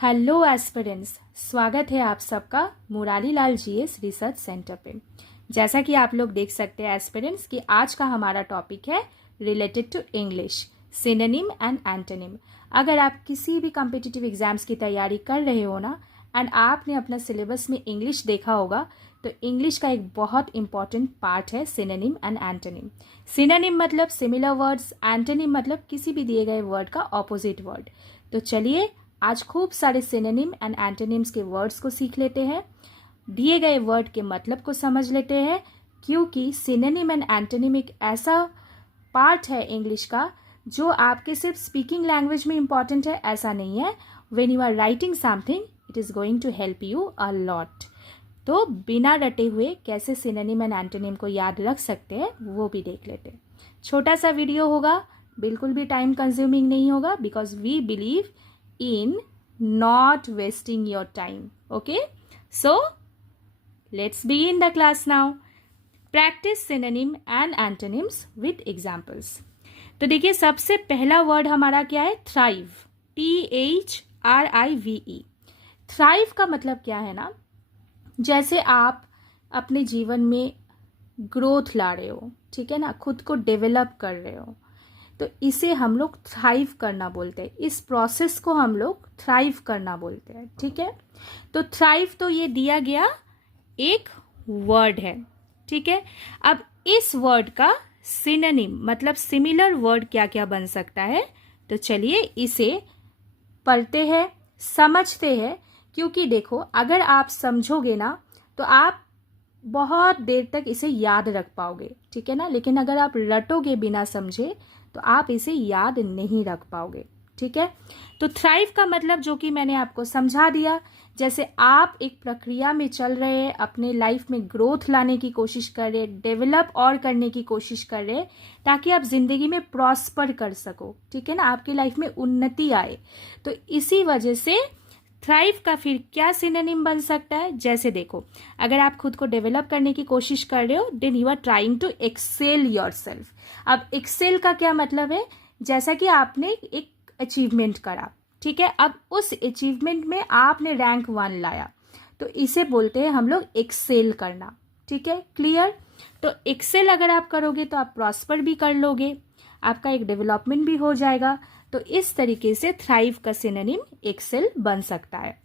Hello aspirants, स्वागत है आप सबका Murari Lal GS research centre पे। जैसा कि आप लोग देख सकते हैं एस्पिरेंट्स कि आज का हमारा टॉपिक है related to English, synonym and antonym. अगर आप किसी भी कॉम्पिटिटिव एग्जाम्स की तैयारी कर रहे हो ना एंड आपने अपना सिलेबस में इंग्लिश देखा होगा तो इंग्लिश का एक बहुत इंपॉर्टेंट पार्ट है सिनोनिम एंड एंटोनिम। सिनोनिम मतलब सिमिलर वर्ड्स, एंटोनिम मतलब किसी भी दिए गए वर्ड का ऑपोजिट वर्ड। तो चलिए आज खूब सारे सिनोनिम एंड एंटोनिम्स के वर्ड्स को सीख लेते हैं, दिए गए वर्ड के मतलब को समझ लेते हैं, क्योंकि सिनोनिम एंड एंटोनिम एक ऐसा पार्ट है इंग्लिश का जो आपके सिर्फ स्पीकिंग लैंग्वेज में इंपॉर्टेंट है ऐसा नहीं है। When you are writing something it is going to help you a lot. तो बिना रटे हुए कैसे सिनोनिम एंड एंटोनिम को याद रख सकते हैं वो भी देख लेते हैं। छोटा सा वीडियो होगा, बिल्कुल भी टाइम कंज्यूमिंग नहीं होगा, because we believe in not wasting your time. Okay, so let's begin the class now. Practice synonym and antonyms with examples. तो देखिए सबसे पहला वर्ड हमारा क्या है, थ्राइव, THRIVE। थ्राइव का मतलब क्या है ना, जैसे आप अपने जीवन में ग्रोथ ला रहे हो, ठीक है ना, खुद को डेवलप कर रहे हो, तो इसे हम लोग थ्राइव करना बोलते हैं। इस प्रोसेस को हम लोग थ्राइव करना बोलते हैं, ठीक है। तो थ्राइव तो ये दिया गया एक वर्ड है, ठीक है। अब इस वर्ड का सिनोनिम मतलब सिमिलर वर्ड क्या क्या बन सकता है, तो चलिए इसे पढ़ते हैं, समझते हैं। क्योंकि देखो अगर आप समझोगे ना तो आप बहुत देर तक इसे याद रख पाओगे, ठीक है ना, लेकिन अगर आप रटोगे बिना समझे तो आप इसे याद नहीं रख पाओगे, ठीक है। तो थ्राइव का मतलब जो कि मैंने आपको समझा दिया, जैसे आप एक प्रक्रिया में चल रहे हैं, अपने लाइफ में ग्रोथ लाने की कोशिश कर रहे, डेवलप और करने की कोशिश कर रहे ताकि आप जिंदगी में प्रॉस्पर कर सको, ठीक है ना, आपकी लाइफ में उन्नति आए। तो इसी वजह से थ्राइव का फिर क्या सिनोनिम बन सकता है, जैसे देखो अगर आप खुद को डेवलप करने की कोशिश कर रहे हो then you are trying to excel yourself. अब एक्सेल का क्या मतलब है, जैसा कि आपने एक अचीवमेंट करा, ठीक है, अब उस अचीवमेंट में आपने रैंक 1 लाया, तो इसे बोलते हैं हम लोग एक्सेल करना, ठीक है, क्लियर। तो एक्सेल अगर आप करोगे तो आप प्रॉस्पर भी कर लोगे, आपका एक डेवलपमेंट भी हो जाएगा। तो इस तरीके से थ्राइव का सिनोनिम एक्सेल बन सकता है।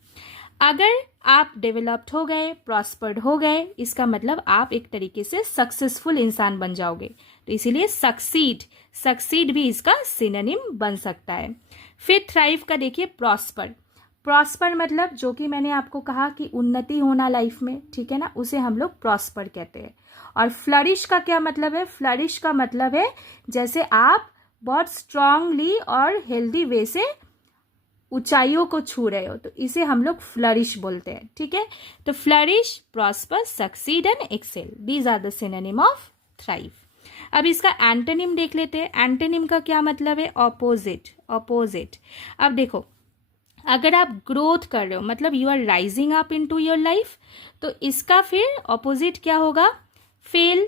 अगर आप डेवलप्ड हो गए, प्रॉस्पर्ड हो गए, इसका मतलब आप एक तरीके से सक्सेसफुल इंसान बन जाओगे, तो इसीलिए सक्सीड भी इसका सिनोनिम बन सकता है। फिर थ्राइव का देखिए प्रॉस्पर मतलब जो कि मैंने आपको कहा कि उन्नति होना लाइफ में, ठीक है ना, उसे हम लोग प्रॉस्पर कहते हैं। और फ्लरिश का क्या मतलब है, फ्लरिश का मतलब है जैसे आप बहुत स्ट्रांगली और हेल्दी वे से ऊंचाइयों को छू रहे हो, तो इसे हम लोग फ्लरिश बोलते हैं, ठीक है। तो flourish, prosper, succeed and excel, these are the synonym of thrive. अब इसका एंटोनिम देख लेते हैं। एंटोनिम का क्या मतलब है, ऑपोजिट। अब देखो अगर आप ग्रोथ कर रहे हो मतलब you are rising up into your life, तो इसका फिर ऑपोजिट क्या होगा, फेल,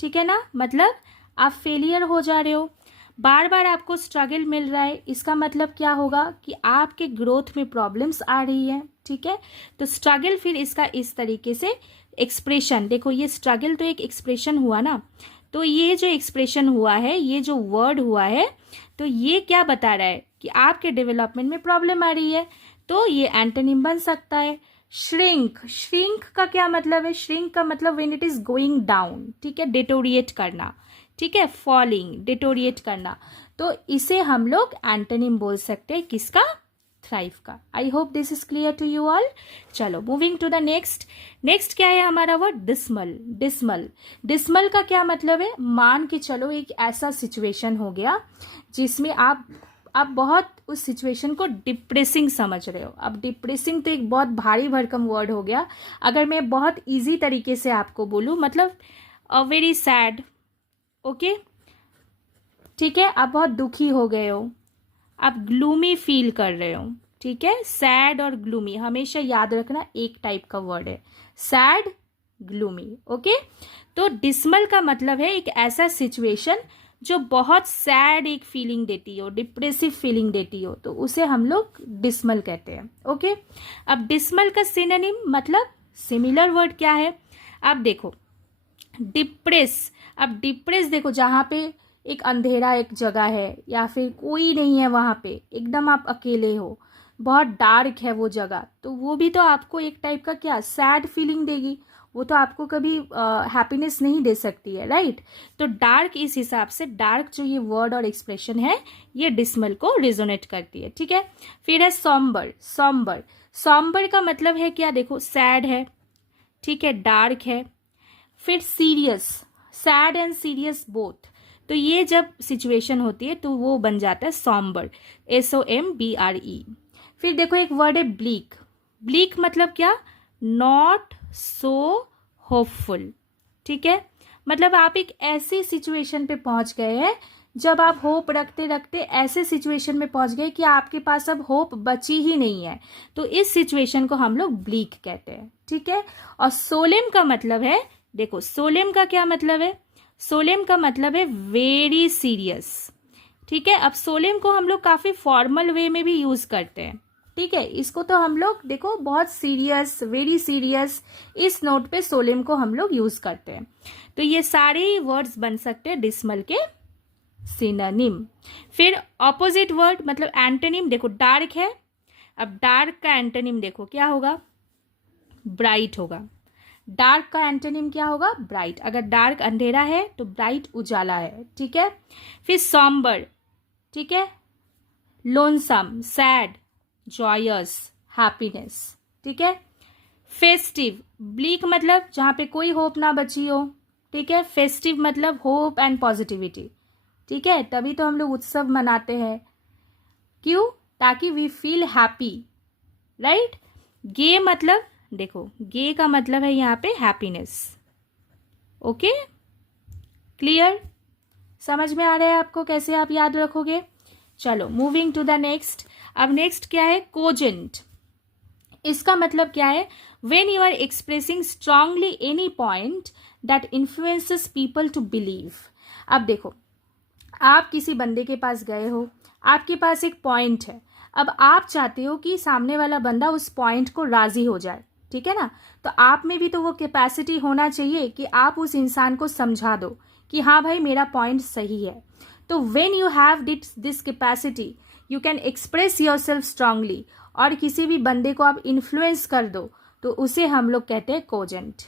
ठीक है ना, मतलब आप फेलियर हो जा रहे हो, बार बार आपको स्ट्रगल मिल रहा है, इसका मतलब क्या होगा कि आपके ग्रोथ में प्रॉब्लम्स आ रही है, ठीक है। तो स्ट्रगल फिर इसका इस तरीके से एक्सप्रेशन, देखो ये स्ट्रगल तो एक एक्सप्रेशन हुआ ना, तो ये जो एक्सप्रेशन हुआ है, ये जो वर्ड हुआ है, तो ये क्या बता रहा है कि आपके डेवलपमेंट में प्रॉब्लम आ रही है, तो ये एंटोनिम बन सकता है। श्रिंक का क्या मतलब है, श्रिंक का मतलब when it is going down, ठीक है, डिटोरिएट करना, ठीक है, फॉलिंग, डिटोरिएट करना, तो इसे हम लोग एंटोनिम बोल सकते हैं, किसका, थ्राइव का। I hope this is clear to you all. चलो मूविंग टू द नेक्स्ट क्या है हमारा वर्ड, डिसमल का क्या मतलब है, मान के चलो एक ऐसा सिचुएशन हो गया जिसमें आप बहुत उस सिचुएशन को डिप्रेसिंग समझ रहे हो। अब डिप्रेसिंग तो एक बहुत भारी भरकम वर्ड हो गया, अगर मैं बहुत इजी तरीके से आपको बोलूं मतलब वेरी सैड, ओके, ठीक है, आप बहुत दुखी हो गए हो, आप ग्लूमी फील कर रहे हो, ठीक है। सैड और ग्लूमी हमेशा याद रखना एक टाइप का वर्ड है, सैड, ग्लूमी, ओके। तो डिसमल का मतलब है एक ऐसा सिचुएशन जो बहुत सैड एक फीलिंग देती हो, डिप्रेसिव फीलिंग देती हो, तो उसे हम लोग डिस्मल कहते हैं। ओके, अब डिस्मल का सिनोनिम मतलब सिमिलर वर्ड क्या है? अब देखो डिप्रेस। अब डिप्रेस देखो, जहाँ पे एक अंधेरा एक जगह है या फिर कोई नहीं है, वहाँ पे एकदम आप अकेले हो, बहुत डार्क है वो जगह, तो वो भी तो आपको एक टाइप का क्या सैड फीलिंग देगी, वो तो आपको कभी हैप्पीनेस नहीं दे सकती है, राइट? तो डार्क, इस हिसाब से डार्क जो ये वर्ड और एक्सप्रेशन है ये डिस्मल को रिजोनेट करती है, ठीक है। फिर है सॉम्बर। सॉम्बर, सॉम्बर का मतलब है क्या? देखो सैड है, ठीक है, डार्क है। फिर serious, sad and serious both, तो ये जब सिचुएशन होती है तो वो बन जाता है सॉम्बर, SOMBRE। फिर देखो एक वर्ड है ब्लीक। ब्लीक मतलब क्या? नॉट सो होपफुल, ठीक है। मतलब आप एक ऐसी सिचुएशन पे पहुंच गए हैं जब आप होप रखते रखते ऐसे सिचुएशन में पहुंच गए कि आपके पास अब होप बची ही नहीं है, तो इस सिचुएशन को हम लोग ब्लीक कहते हैं, ठीक है। और सोलेम का मतलब है, देखो सोलेम का क्या मतलब है? सोलेम का मतलब है वेरी सीरियस, ठीक है। अब सोलेम को हम लोग काफी फॉर्मल वे में भी यूज करते हैं, ठीक है। इसको तो हम लोग देखो बहुत सीरियस, वेरी सीरियस, इस नोट पे सोलेम को हम लोग यूज करते हैं। तो ये सारे वर्ड्स बन सकते हैं डिस्मल के सिनोनिम। फिर ऑपोजिट वर्ड मतलब एंटोनिम, देखो डार्क है, अब डार्क का एंटोनिम देखो क्या होगा? ब्राइट होगा। डार्क का एंटोनिम क्या होगा? ब्राइट। अगर डार्क अंधेरा है तो ब्राइट उजाला है, ठीक है। फिर सॉम्बर, ठीक है, लोनसम, सैड, जॉयस, हैप्पीनेस, ठीक है। फेस्टिव, ब्लीक मतलब जहाँ पे कोई होप ना बची हो, ठीक है। फेस्टिव मतलब होप एंड पॉजिटिविटी, ठीक है। तभी तो हम लोग उत्सव मनाते हैं, क्यों? ताकि वी फील हैप्पी, राइट। गे मतलब देखो, गे का मतलब है यहाँ पे हैप्पीनेस। Okay, clear? समझ में आ रहा है आपको कैसे आप याद रखोगे? चलो मूविंग टू द नेक्स्ट। अब नेक्स्ट क्या है? कोजेंट। इसका मतलब क्या है? When you are expressing strongly any point that influences people to believe. अब देखो, आप किसी बंदे के पास गए हो, आपके पास एक पॉइंट है, अब आप चाहते हो कि सामने वाला बंदा उस पॉइंट को राजी हो जाए, ठीक है ना। तो आप में भी तो वो कैपेसिटी होना चाहिए कि आप उस इंसान को समझा दो कि हाँ भाई मेरा पॉइंट सही है। तो when you have this capacity you can express your self strongly, और किसी भी बंदे को आप इन्फ्लुएंस कर दो, तो उसे हम लोग कहते हैं कोजेंट।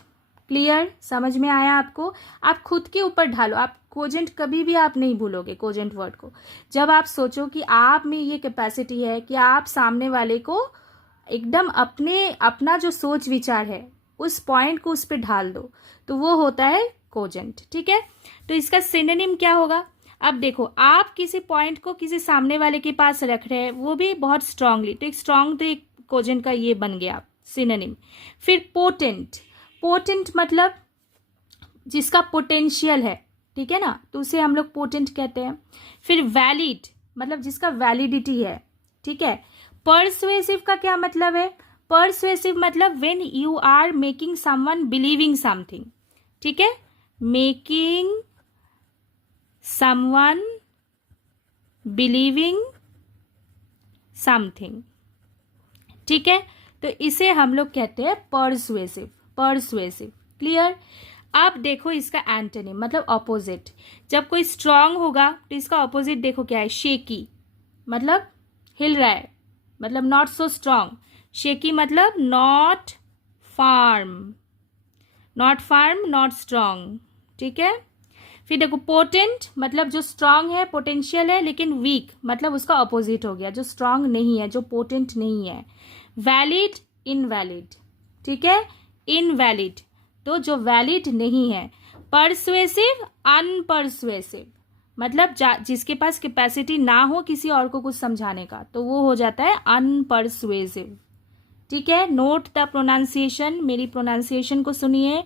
क्लियर? समझ में आया आपको? आप खुद के ऊपर ढालो, आप कोजेंट कभी भी आप नहीं भूलोगे कोजेंट वर्ड को। जब आप सोचो कि आप में ये कैपेसिटी है कि आप सामने वाले को एकदम अपना जो सोच विचार है उस पॉइंट को उस पर ढाल दो, तो वो होता है कोजेंट, ठीक है। तो इसका सिनोनिम क्या होगा? अब देखो, आप किसी पॉइंट को किसी सामने वाले के पास रख रहे हैं, वो भी बहुत स्ट्रांगली, तो एक स्ट्रांग तो एक कोजेंट का ये बन गया सिनोनिम। फिर पोटेंट। पोटेंट मतलब जिसका पोटेंशियल है, ठीक है ना, तो उसे हम लोग पोटेंट कहते हैं। फिर वैलिड मतलब जिसका वैलिडिटी है, ठीक है। पर्सुएसिव का क्या मतलब है? पर्सुएसिव मतलब when you are making someone believing something, ठीक है, मेकिंग समवन बिलीविंग समथिंग, ठीक है। तो इसे हम लोग कहते हैं पर्सुएसिव। Persuasive, clear? अब देखो इसका एंटोनिम मतलब ऑपोजिट। जब कोई स्ट्रांग होगा तो इसका ऑपोजिट देखो क्या है? शेकी मतलब हिल रहा है, मतलब नॉट सो स्ट्रांग। शेकी मतलब not firm, not firm, not strong, ठीक है। फिर देखो पोटेंट मतलब जो स्ट्रांग है, पोटेंशियल है, लेकिन वीक मतलब उसका ऑपोजिट हो गया, जो स्ट्रांग नहीं है, जो पोटेंट नहीं है। वैलिड, इनवैलिड, ठीक है, इनवैलिड तो जो वैलिड नहीं है। परसुएसिव, अनपरसुएसिव मतलब जिसके पास कैपेसिटी ना हो किसी और को कुछ समझाने का, तो वो हो जाता है अनपरसुएसिव, ठीक है। नोट द प्रोनाउंसिएशन, मेरी प्रोनाउंसिएशन को सुनिए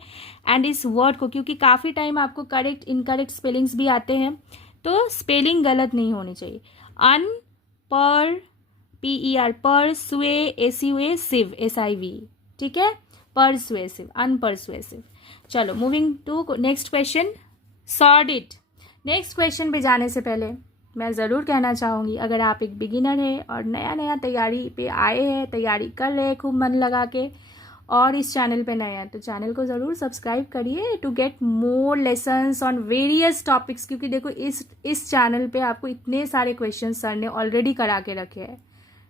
एंड इस वर्ड को, क्योंकि काफ़ी टाइम आपको करेक्ट इनकरेक्ट स्पेलिंग्स भी आते हैं, तो स्पेलिंग गलत नहीं होनी चाहिए। अन पर PER परसुए SUA सिव SIV, ठीक है, परसुएसिव, अनपरसुएसिव। चलो moving to next question. Sordid. Next question पे जाने से पहले मैं ज़रूर कहना चाहूँगी, अगर आप एक बिगिनर हैं और नया नया तैयारी पे आए हैं, तैयारी कर रहे हैं खूब मन लगा के, और इस चैनल पे नए हैं, तो चैनल को ज़रूर सब्सक्राइब करिए to get more lessons on various topics. क्योंकि देखो इस चैनल पे आपको इतने सारे क्वेश्चन सर ने ऑलरेडी करा के रखे हैं,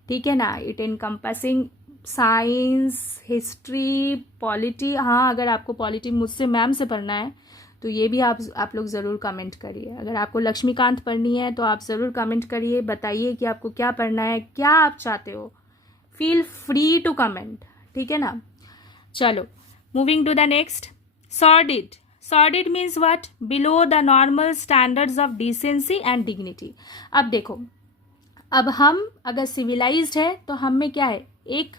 ठीक है ना। It encompassing science, history, polity. हाँ, अगर आपको पॉलिटी मुझसे मैम से पढ़ना है तो ये भी आप लोग ज़रूर कमेंट करिए। अगर आपको लक्ष्मीकांत पढ़नी है तो आप ज़रूर कमेंट करिए, बताइए कि आपको क्या पढ़ना है, क्या आप चाहते हो। फील फ्री टू कमेंट, ठीक है ना। चलो, moving to the next. Sordid. Sordid means what? Below the normal standards of decency and dignity. अब देखो, अब हम अगर सिविलाइज्ड है तो हम में क्या है, एक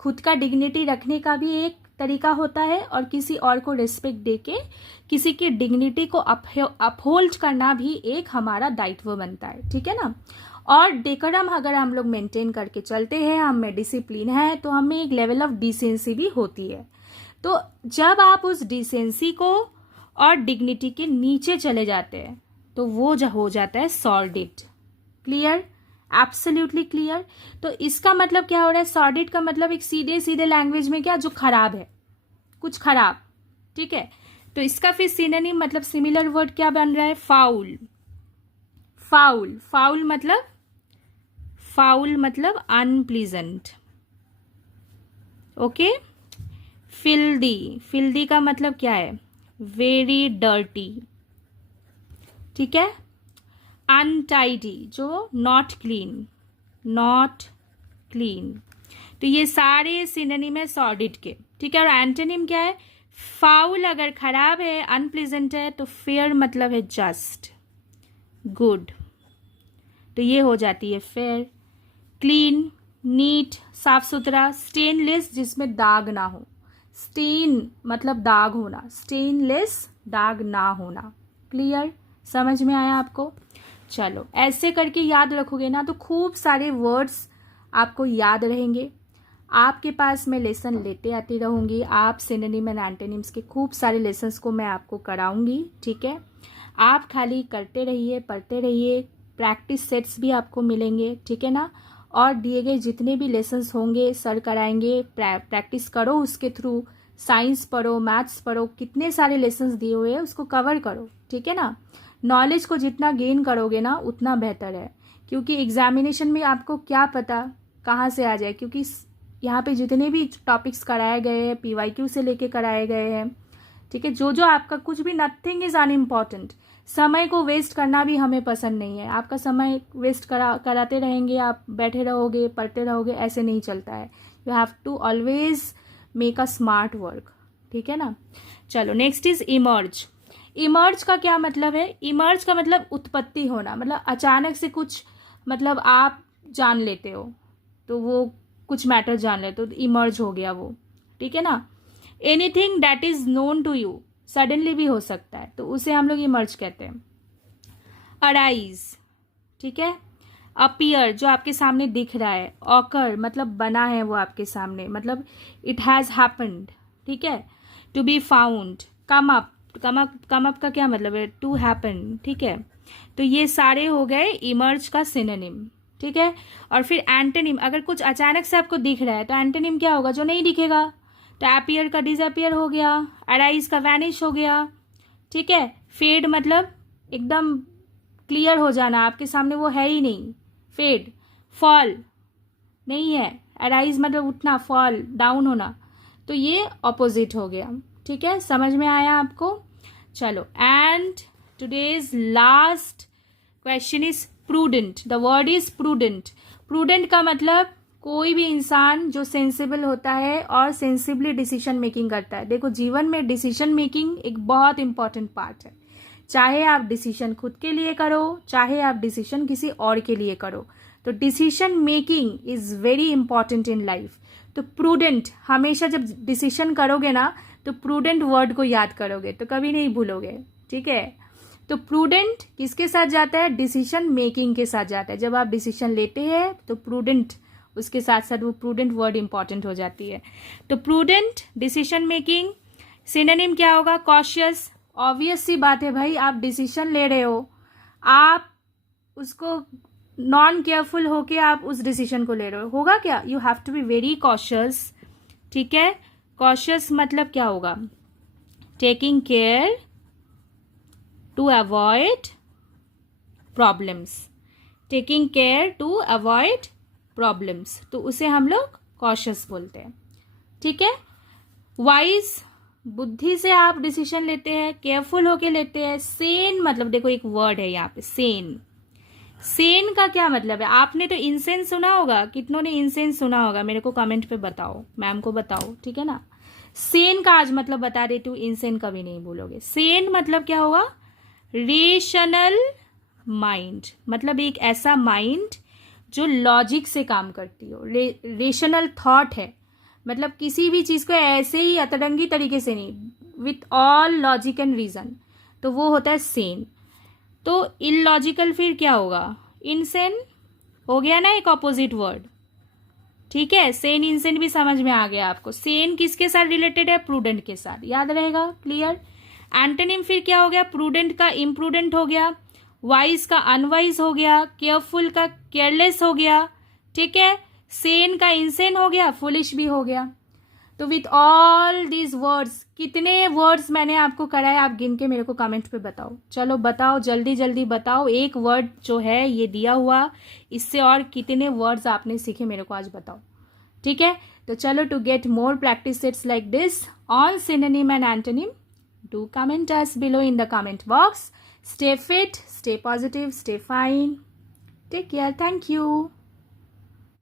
खुद का डिग्निटी रखने का भी एक तरीका होता है, और किसी और को रिस्पेक्ट देके किसी की डिग्निटी को अपहोल्ड करना भी एक हमारा दायित्व बनता है, ठीक है ना। और डेकोरम अगर हम लोग मेंटेन करके चलते हैं, हम में डिसिप्लिन है, तो हमें एक लेवल ऑफ डिसेंसी भी होती है। तो जब आप उस डिसेंसी को और डिग्निटी के नीचे चले जाते हैं तो वो जो हो जाता है सॉर्डिड। क्लियर? Absolutely clear. तो इसका मतलब क्या हो रहा है? सॉर्डिड का मतलब एक सीधे सीधे लैंग्वेज में क्या, जो खराब है, कुछ खराब, ठीक है। तो इसका फिर सिनोनिम मतलब सिमिलर वर्ड क्या बन रहा है? फाउल। फाउल, फाउल मतलब अनप्लीजेंट, ओके। फिल्दी, फिल्दी का मतलब क्या है? वेरी डर्टी, ठीक है। अनटाइडी, जो नॉट क्लीन, नॉट क्लीन। तो ये सारे सिनोनिम है सॉर्डिड के, ठीक है। और एंटोनिम क्या है? फाउल अगर खराब है, अनप्लीजेंट है, तो फेयर मतलब है जस्ट, गुड, तो ये हो जाती है फेयर। क्लीन, नीट, साफ सुथरा। स्टेनलेस, जिसमें दाग ना हो। स्टेन मतलब दाग होना, स्टेनलेस दाग ना होना। क्लियर? समझ में आया आपको? चलो, ऐसे करके याद रखोगे ना तो खूब सारे वर्ड्स आपको याद रहेंगे। आपके पास मैं लेसन लेते आती रहूँगी। आप सिनोनिम एंड एंटोनिम्स के खूब सारे लेसन्स को मैं आपको कराऊंगी, ठीक है। आप खाली करते रहिए, पढ़ते रहिए। प्रैक्टिस सेट्स भी आपको मिलेंगे, ठीक है ना। और दिए गए जितने भी लेसन्स होंगे सर कराएंगे, प्रैक्टिस करो उसके थ्रू। साइंस पढ़ो, मैथ्स पढ़ो, कितने सारे लेसन्स दिए हुए हैं उसको कवर करो, ठीक है ना। नॉलेज को जितना गेन करोगे ना उतना बेहतर है, क्योंकि एग्जामिनेशन में आपको क्या पता कहाँ से आ जाए। क्योंकि यहाँ पे जितने भी टॉपिक्स कराए गए हैं PYQ से लेके कराए गए हैं, ठीक है। जो आपका कुछ भी, नथिंग इज अनइम्पॉर्टेंट। समय को वेस्ट करना भी हमें पसंद नहीं है। आपका समय वेस्ट कराते रहेंगे, आप बैठे रहोगे, पढ़ते रहोगे, ऐसे नहीं चलता है। You have to always make a smart work, ठीक है ना। चलो, नेक्स्ट इज इमर्ज। इमर्ज का क्या मतलब है? इमर्ज का मतलब उत्पत्ति होना, मतलब अचानक से कुछ, मतलब आप जान लेते हो, तो वो कुछ मैटर जान लेते हो तो इमर्ज हो गया वो, ठीक है ना। Anything that is known to you, suddenly भी हो सकता है, तो उसे हम लोग इमर्ज कहते हैं। अराइज, ठीक है। अपीयर, जो आपके सामने दिख रहा है। ऑकर मतलब बना है वो आपके सामने, मतलब इट हैज़ हैपेंड, ठीक है। To be found. Come up, come up का क्या मतलब है? टू हैपन, ठीक है। तो ये सारे हो गए इमर्ज का सिनोनिम, ठीक है। और फिर एंटोनिम, अगर कुछ अचानक से आपको दिख रहा है तो एंटोनिम क्या होगा? जो नहीं दिखेगा। तो अपीयर का डिसअपियर हो गया, अराइज का वैनिश हो गया, ठीक है। फेड मतलब एकदम क्लियर हो जाना, आपके सामने वो है ही नहीं, फेड। फॉल नहीं है, अराइज मतलब उठना, फॉल डाउन होना, तो ये ऑपोजिट हो गया, ठीक है। समझ में आया आपको? चलो, and today's last question is prudent. The word is prudent. Prudent का मतलब कोई भी इंसान जो सेंसिबल होता है और सेंसिबली डिसीजन मेकिंग करता है। देखो, जीवन में डिसीजन मेकिंग एक बहुत इंपॉर्टेंट पार्ट है। चाहे आप डिसीजन खुद के लिए करो, चाहे आप डिसीजन किसी और के लिए करो, तो decision making is very important in life. तो प्रूडेंट, हमेशा जब डिसीजन करोगे ना तो प्रूडेंट वर्ड को याद करोगे, तो कभी नहीं भूलोगे, ठीक है। तो प्रूडेंट किसके साथ जाता है? डिसीजन मेकिंग के साथ जाता है। जब आप डिसीजन लेते हैं तो प्रूडेंट, उसके साथ साथ वो प्रूडेंट वर्ड इंपॉर्टेंट हो जाती है। तो प्रूडेंट, डिसीजन मेकिंग। सिनोनिम क्या होगा? कॉशियस। ऑब्वियस सी बात है भाई, आप डिसीजन ले रहे हो आप उसको नॉन केयरफुल होके आप उस डिसीजन को ले रहे हो, होगा क्या? You have to be very cautious, ठीक है? कॉशियस मतलब क्या होगा? Taking care to avoid problems, taking care to avoid problems, तो उसे हम लोग कॉशियस बोलते हैं, ठीक है? वाइज, बुद्धि से आप डिसीजन लेते हैं, केयरफुल होके लेते हैं। सेन मतलब देखो एक वर्ड है यहाँ पे, सेन। सेन का क्या मतलब है? आपने तो इंसेंस सुना होगा, कितनों ने इंसेंस सुना होगा? मेरे को कमेंट पे बताओ, मैम को बताओ, ठीक है ना? सेन का आज मतलब बता देती हूँ, इंसेन कभी नहीं भूलोगे। सेन मतलब क्या होगा? रेशनल माइंड, मतलब एक ऐसा माइंड जो लॉजिक से काम करती हो, रेशनल थॉट है, मतलब किसी भी चीज़ को ऐसे ही अतरंगी तरीके से नहीं, with all logic and reason, तो वो होता है सेन। तो इलॉजिकल फिर क्या होगा? इनसेन हो गया ना, एक ऑपोजिट वर्ड, ठीक है? सेन इनसेन भी समझ में आ गया आपको। सेन किसके साथ रिलेटेड है? प्रूडेंट के साथ, याद रहेगा, क्लियर? एंटोनिम फिर क्या हो गया? प्रूडेंट का इम्प्रूडेंट हो गया, वाइज का अनवाइज हो गया, केयरफुल का केयरलेस हो गया, ठीक है? सेन का इंसेन हो गया, फुलिश भी हो गया। तो विथ ऑल दीज वर्ड्स, कितने वर्ड्स मैंने आपको कराए, आप गिन के मेरे को कमेंट पे बताओ। चलो बताओ, जल्दी जल्दी बताओ। एक वर्ड जो है ये दिया हुआ, इससे और कितने वर्ड्स आपने सीखे मेरे को आज बताओ, ठीक है? तो चलो, to get more practice sets like this on synonym and antonym, do comment us below in the comment box. Stay fit, stay positive, stay fine. Take care. Thank you.